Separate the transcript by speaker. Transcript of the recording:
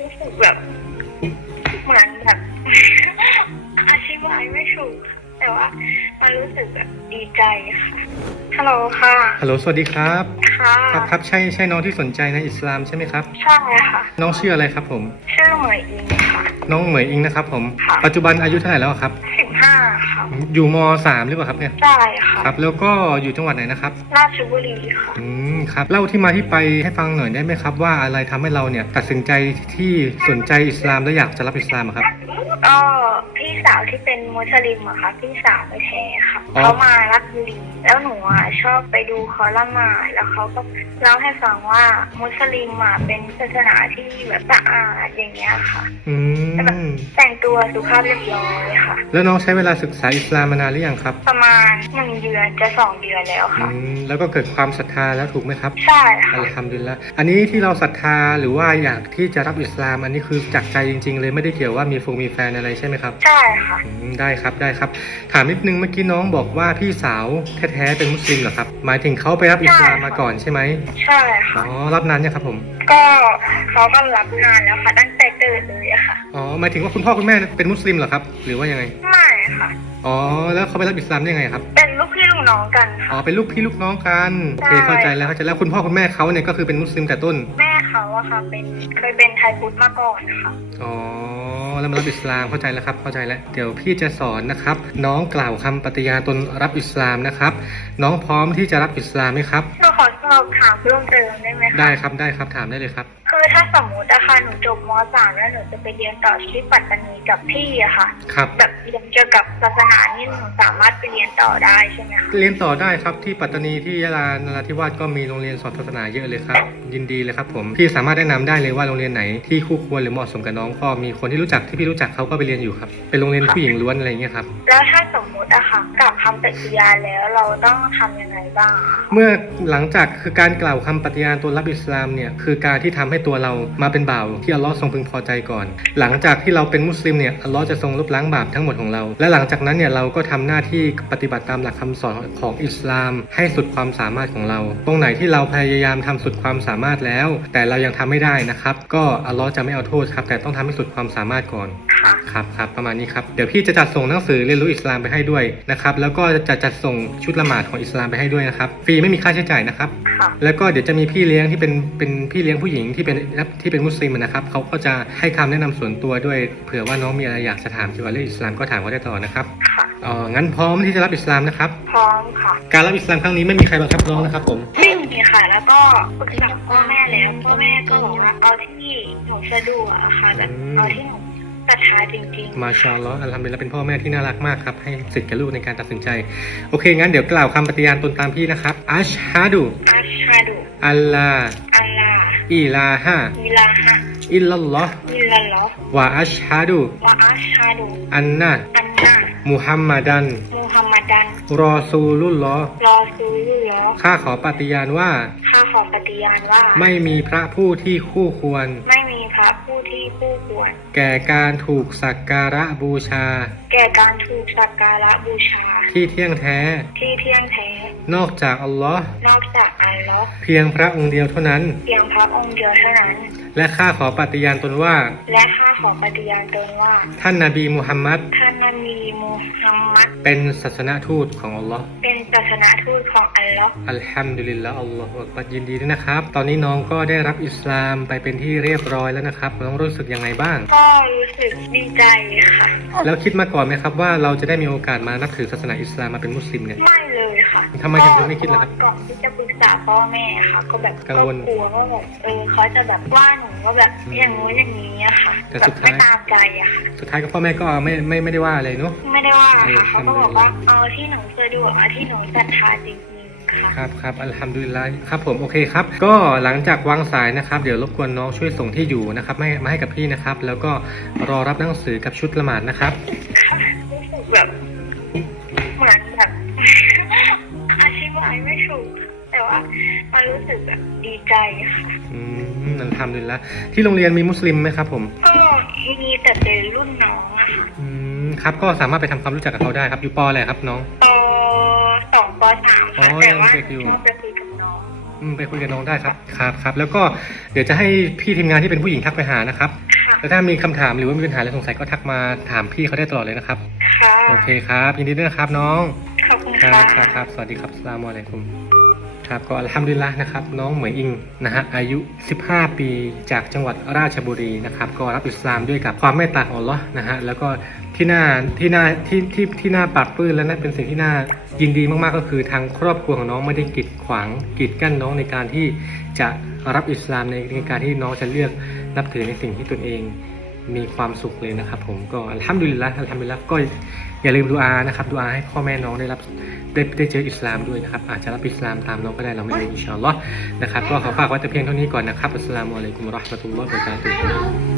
Speaker 1: รู้สึกแบบเหมือนแบบอธิบายไม่ถูกค่ะแต่ว่ามันรู้สึกแบบดีใจค่ะฮัลโหลค่ะ
Speaker 2: ฮัลโหล สวัสดีครับ
Speaker 1: ค่ะ
Speaker 2: ครับครับใช่ใช่น้องที่สนใจในอิสลามใช่ไหมครับ
Speaker 1: ใช่ค่ะ
Speaker 2: น้องชื่ออะไรครับผม
Speaker 1: ชื่อเหมยอิงค่ะ
Speaker 2: น้องเหมยอิงนะครับผม
Speaker 1: ค่ะ
Speaker 2: ปัจจุบันอายุเท่าไหร่แล้วครับ
Speaker 1: สิบห้าค่ะ
Speaker 2: อยู่มสามหรือเปล่าครับเนี่ย
Speaker 1: ใช่ค่ะ
Speaker 2: ครับ แล้วก็อยู่จังหวัดไหนนะครับ
Speaker 1: ราชบุรีค่ะ
Speaker 2: อืมครับเล่าที่มาที่ไปให้ฟังหน่อยได้ไหมครับ ว่าอะไรทำให้เราเนี่ยตัดสินใจที่สนใจอิสลามและอยากจะรับอิสลามอะครับ
Speaker 1: ก็พี่สาวที่เป็นมุสลิมอะค่ะ พี่สาวไปแท้ค่ะ
Speaker 2: อ๋อ
Speaker 1: เขามารัชบุรีแล้วหนูอะชอบไปดูเขาละหมาดแล้วเขาก็เล่าให้ฟังว่ามุสลิมอะเป็นศาสนาที่แบบสะอาดอย่างเงี้ยค่ะ
Speaker 2: อืม
Speaker 1: แต่งตัวสุภาพเรียบร้อยค่ะ
Speaker 2: แล้วน้องใช้เวลาศึกษาอิสลามมานานหรือยังครับ
Speaker 1: ประมาณหนึ่งเดือนจะสองเดือนแล้ว
Speaker 2: อื
Speaker 1: ค่ะ
Speaker 2: มแล้วก็เกิดความศรัทธาแล้วถูกไหมครับ
Speaker 1: ใช่ค่ะ
Speaker 2: อัลฮัมดุลิลละอันนี้ที่เราศรัทธาหรือว่าอยากที่จะรับอิสลามอันนี้คือจากใจจริง ๆ เลยไม่ได้เกี่ยวว่ามีฟงมีแฟนอะไรใช่ไหมครับ
Speaker 1: ใช่ค่ะ
Speaker 2: อืมได้ครับได้ครับ ถามนิดนึงเมื่อกี้น้องบอกว่าพี่สาวแท้ๆเป็นมุสลิมเหรอครับ หมายถึงเขาไปรับอิสลามมาก่อนใช่ไหม
Speaker 1: ใช่
Speaker 2: อ๋
Speaker 1: ค่ะ
Speaker 2: อรับนานเนี่ยงครับผม
Speaker 1: ก็เขาก็รับนานแล้วค่ะตั้งแต่เกิดเลยอะค่ะ
Speaker 2: อ๋อหมายถึงว่าคุณพ่อคุณแม่เป็นมุสลิมเหรอครับ หรือว่ายังไง
Speaker 1: ไม่ค่ะ
Speaker 2: อ๋อแล้วเขาไปรับอิสลามได้ยังไงครับ
Speaker 1: เป็นลูกพี่ลูกน้องกัน
Speaker 2: อ๋อ
Speaker 1: ค่ะ
Speaker 2: เป็นลูกพี่ลูกน้องกันโอเค
Speaker 1: ใช่
Speaker 2: เข้าใจแล้วเข้าใจแล้วคุณพ่อคุณแม่เขาเนี่ยก็คือเป็นมุสลิมแต่ต้น
Speaker 1: แม่ เขาอะค่ะ เป็นเคยเป็นไทยพุทธมาก่อนนะคะ
Speaker 2: อ๋อแล้วมารับอิสลามเข้าใจแล้วครับเข้าใจแล้วเดี๋ยวพี่จะสอนนะครับ น้องกล่าวคำปฏิญาณตนรับอิสลามนะครับ น้องพร้อมที่จะรับอิสลามไหมครับ
Speaker 1: หนูขอสอบถามเพิ่มเติมได้ไหมคะ
Speaker 2: ได้ครับได้ครับถามได้เลยครับ
Speaker 1: คือถ้าสมมติอะค่ะหนูจบมสามแล้วหนูจะไปเรียนต่อที่ปัตตานีกับพี่อะค่ะ
Speaker 2: ครับ
Speaker 1: แบบเรียนเกี่ยวกับศาสนานี่หนูสามารถไปเรียนต่อได้ใช่ไหมคะ
Speaker 2: เรียนต่อได้ครับที่ปัตตานีที่ยะลานราธิวาสก็มีโรงเรียนสอนศาสนาเยอะเลยครับ ยินดีเลยครับผมพี่สามารถแนะนำได้เลยว่าโรงเรียนไหนที่คู่ควรหรือเหมาะสมกับน้องก็มีคนที่รู้จักที่พี่รู้จักเขาก็ไปเรียนอยู่ครับเป็นโรงเรียนผู้หญิงล้วนอะไรอย่างเงี้ยครับ
Speaker 1: แล้วถ้าสมมุติอะค่ะกลับคำปฏิญาณแล้วเราต้องทำยังไงบ้างอะ
Speaker 2: เมื่อหลังจากคือการกล่าวคำปฏิญาณตนรับอิสลามเนี่ยคือการที่ทำให้ตัวเรามาเป็นบ่าวที่อัลลอฮ์ทรงพึงพอใจก่อน หลังจากที่เราเป็นมุสลิมเนี่ยอัลลอฮ์จะทรงลบล้างบาปทั้งหมดของเรา และหลังจากนั้นเนี่ยเราก็ทำหน้าที่ปฏิบัติตามหลักคำสอนของอิสลาม ให้สุดความสามารถของเรา ตรงไหนที่เราพยายามทำสุดความสามารถแล้ว แต่เรายังทำไม่ได้นะครับ ก็อัลลอฮ์จะไม่เอาโทษครับ แต่ต้องทำให้สุดความสามารถก่อน
Speaker 1: ค่ะ
Speaker 2: ครับครับประมาณนี้ครับเดี๋ยวพี่จะจัดส่งหนังสือเรียนรู้อิสลามไปให้ด้วยนะครับแล้วก็จะจัดส่งชุดละหมาดของอิสลามไปให้ด้วยนะครับฟรีไม่มีค่าใช้จ่ายนะครับ
Speaker 1: ค่ะ
Speaker 2: แล้วก็เดี๋ยวจะมีพี่เลี้ยงที่เป็นเป็นพี่เลี้ยงผู้หญิงที่เป็นที่เป็นมุสลิมนะครับเขาก็จะให้คำแนะนำส่วนตัวด้วยเผื่อว่าน้องมีอะไรอยากจะถามเกี่ยวกับเรื่องอิสลามก็ถามเขาได้ต่อนะครับ
Speaker 1: ค่ะ
Speaker 2: อ๋องั้นพร้อมที่จะรับอิสลามนะครับ
Speaker 1: พร้อมค่ะ
Speaker 2: การรับอิสลามครั้งนี้ไม่มีใครบังคับน้องนะครับผม
Speaker 1: ไม่มีค่ะ แล้วก็ปรึกษาพ่อแม่แล้วพ่อแม่ก็บอกว่าเอาที่หนูสะดวกอะค่ะแบบ
Speaker 2: อืม
Speaker 1: เอาที่หนูศรัทธาจริง
Speaker 2: มาชาอัลลอฮ์อัลฮัมดุลิลละเป็นพ่อแม่ที่น่ารักมากครับ ให้สิทธิ์กับลูกในการตัดสินใจ โอเค งั้นเดี๋ยวกล่าวคำปฏิญาณตนตามพี่นะครับ อัชฮะดู
Speaker 1: ๆอัชฮะดุ
Speaker 2: อัลลา
Speaker 1: อัลลา
Speaker 2: อิลาฮะ
Speaker 1: อิลาฮะ
Speaker 2: อิลลัลลอฮ์
Speaker 1: อิลลัลลอฮ์
Speaker 2: วะอัชฮะดู
Speaker 1: วะอัชฮะดุ
Speaker 2: อันนะ
Speaker 1: อันนา
Speaker 2: มุฮัมมัดัน
Speaker 1: มูฮัมมัดัน
Speaker 2: รอซูลุลลอฮ์
Speaker 1: รอซูลุลลอฮ์
Speaker 2: ข้าขอปฏิญาณว่า
Speaker 1: ข้าขอปฏิญาณว่า
Speaker 2: ไม่มีพระผู้ที่คู่ควร
Speaker 1: ไม่มีพระผู้ที่คู่ควร
Speaker 2: แก่การถูกสักการะบูชา
Speaker 1: แก่การถูกสักการะบูชา
Speaker 2: ที่เที่ยงแท้
Speaker 1: ที่เที่ยงแท้
Speaker 2: นอกจากอัลลอฮ์
Speaker 1: นอกจากอัลลอฮ์
Speaker 2: เพียงพระองค์เดียวเท่านั้น
Speaker 1: เพียงพระองค์เดียวเท่านั้น
Speaker 2: และข้าขอปฏิญาณตนว่า
Speaker 1: และข้าขอปฏิญาณตนว่า
Speaker 2: ท่านนาบีมุฮัมมัด
Speaker 1: ท่านนบีมูฮัมมัด
Speaker 2: เป็นศาสนทูตของอัลลอฮ์
Speaker 1: เป็นศาสนาทูตของอัลลอฮ์
Speaker 2: อัลฮัมดุลิลละอัลลอฮฺอักบัรยินดีด้วยนะครับ ตอนนี้น้องก็ได้รับอิสลามไปเป็นที่เรียบร้อยแล้วนะครับ น้องรู้สึกยังไงบ้าง
Speaker 1: ก็รู้สึกดีใจค่ะ
Speaker 2: แล้วคิดมาก่อนไหมครับว่าเราจะได้มีโอกาสมานับถือศาสนาอิสลามมาเป็นมุสลิมเนี่ย
Speaker 1: ไม่เลยค่ะ
Speaker 2: ทำไมถึงไม่คิดล่ะครับ
Speaker 1: ก่อนที่จะปรึกษาพ่อแม่ค่ะ ก็แบบ
Speaker 2: กังวล
Speaker 1: กลัวว่าแบบเออเขาจะแบบว่าหนูว่าแบบอย่างนู้นอย่างนี้อะค่ะ
Speaker 2: แต่
Speaker 1: แบ
Speaker 2: สุ
Speaker 1: บ
Speaker 2: ดท้าย
Speaker 1: ไม่ตามใจอะค่ะ
Speaker 2: สุดท้ายก็พ่อแม่ก็ไม่ไม่ไม่ได้ว่าอะไรเนาะ
Speaker 1: ไม่ได้ว่า
Speaker 2: เออ
Speaker 1: ค่ะเขา
Speaker 2: ทำ
Speaker 1: ก็
Speaker 2: เลย
Speaker 1: บอกว่าเอาที่หนูสะดวกเอาที่หนูศรัทธาจริงๆค่ะ
Speaker 2: ครับครับอัลฮัมดุลิลละครับผมโอเคครับ ก็หลังจากวางสายนะครับ เดี๋ยวรบกวนน้องช่วยส่งที่อยู่นะครับมามาให้กับพี่นะครับ แล้วก็รอรับหนังสือกับชุดละหมาดนะครับ
Speaker 1: บายไม่ถูกแต่ว่ามันรู้สึกแบบดีใจค่ะ
Speaker 2: อืมอัลฮัมดุลิลละที่โรงเรียนมีมุสลิมไหมครับผม
Speaker 1: ก็มีแต่เป็นรุ่นน้องอะค่ะ
Speaker 2: อืมครับก็สามารถไปทำความรู้จักกับเขาได้ครับอยู่ปออะไรครับน้อง
Speaker 1: ปสองปสามค่ะ
Speaker 2: อ๋อ
Speaker 1: แต่ว่า
Speaker 2: ยังเด็กอยู่
Speaker 1: ชอบจะคุยกับน้อง
Speaker 2: ออืมไปคุยกับน้องได้ครับครับครับแล้วก็เดี๋ยวจะให้พี่ทีมงานที่เป็นผู้หญิงทักไปหานะครับ
Speaker 1: ค่ะ
Speaker 2: แล้วถ้ามีคำถามหรือว่ามีปัญหาอะไรสงสัยก็ทักมาถามพี่เขาได้ตลอดเลยนะครับ
Speaker 1: ค่ะ
Speaker 2: โอเคครับยินดีด้วยนะครับน้อง
Speaker 1: ขอบ ค
Speaker 2: รับครับครับสวัสดีครับสลามอะลัยกุมครับก็อัลฮัมดุลิลละนะครับ น้องเหมยอิงนะฮะอายุ 15 ปีจากจังหวัดราชบุรีนะครับ ก็รับอิสลามด้วยกับความเมตตาของอัลอนะฮะแล้วก็ที่น่าที่น่าที่ที่ที่น่าปรับปลื้มและน่าเป็นสิ่งที่น่ายินดีมากๆก็คือทางครอบครัวของน้องไม่ได้กีดขวางกีดกั้นน้องในการที่จะรับอิสลามในในการที่น้องจะเลือกนับถือในสิ่งที่ตนเองมีความสุขเลยนะครับ ผมก็อัลฮัมดุลิลละอัลฮัมดุลิลละก็ อย่าลืมดูอานะครับดูอาให้พ่อแม่น้องได้รับได้ได้เจออิสลามด้วยนะครับ อาจจะรับอิสลามตามน้องก็ได้เราไม่รู้อินชาอัลลอฮ์นะครับก็ขอฝากไว้แต่เพียงเท่านี้ก่อนนะครับอัสสลามุอะลัยกุมราะห์มะตุลลอฮ์บะกาตุฮ์